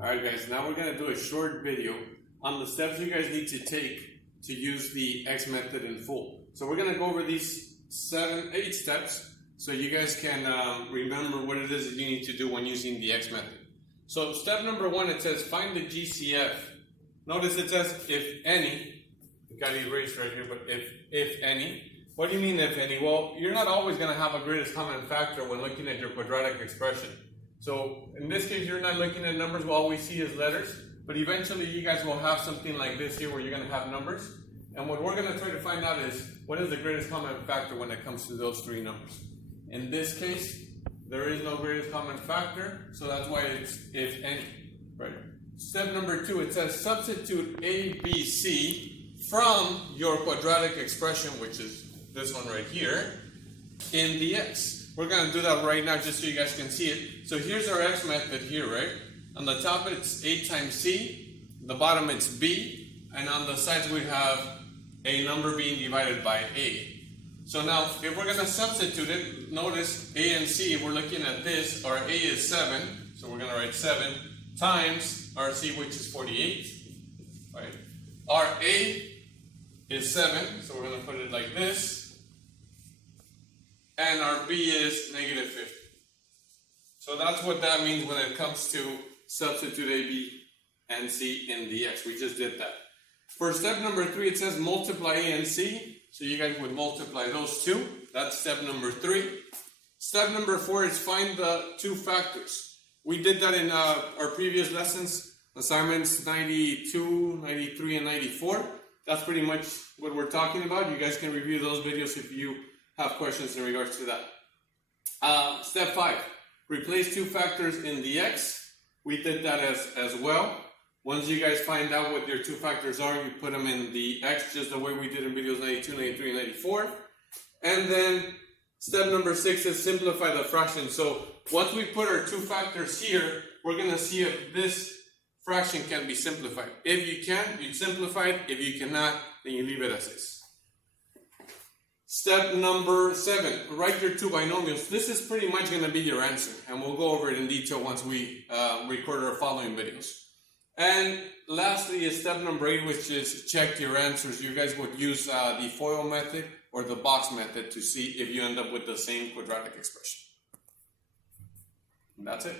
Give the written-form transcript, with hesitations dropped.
Alright guys, now we're going to do a short video on the steps you guys need to take to use the X method in full. So we're going to go over these 8 steps so you guys can remember what it is that you need to do when using the X method. So step number 1, it says find the GCF. Notice it says if any. I've got it erased right here, but if any. What do you mean if any? Well, you're not always going to have a greatest common factor when looking at your quadratic expression. So in this case, you're not looking at numbers, all we see is letters, but eventually you guys will have something like this here where you're going to have numbers. And what we're going to try to find out is what is the greatest common factor when it comes to those 3 numbers. In this case, there is no greatest common factor, so that's why it's if any, right? Step number 2, it says substitute A, B, C from your quadratic expression, which is this one right here, in the X. We're going to do that right now just so you guys can see it. So here's our X method here, right? On the top it's 8 times C, the bottom it's B, and on the sides we have a number being divided by A. So now if we're going to substitute it, notice A and C, if we're looking at this, our A is 7, so we're going to write 7, times our C, which is 48, right? Our A is 7, so we're going to put it like this. And our B is negative 50. So that's what that means when it comes to substitute A, B, and C in the X. We just did that. For step number 3, it says multiply A and C. So you guys would multiply those 2. That's step number 3. Step number 4 is find the 2 factors. We did that in our previous lessons, assignments 92, 93, and 94. That's pretty much what we're talking about. You guys can review those videos if you have questions in regards to that. Step 5, replace 2 factors in the X. We did that as well. Once you guys find out what your 2 factors are, you put them in the X just the way we did in videos 92, 93, and 94. And then step number 6 is simplify the fraction. So once we put our 2 factors here, we're going to see if this fraction can be simplified. If you can, you simplify it. If you cannot, then you leave it as is. Step number 7, write your 2 binomials. This is pretty much going to be your answer, and we'll go over it in detail once we record our following videos. And lastly is step number 8, which is check your answers. You guys would use the FOIL method or the box method to see if you end up with the same quadratic expression. And that's it.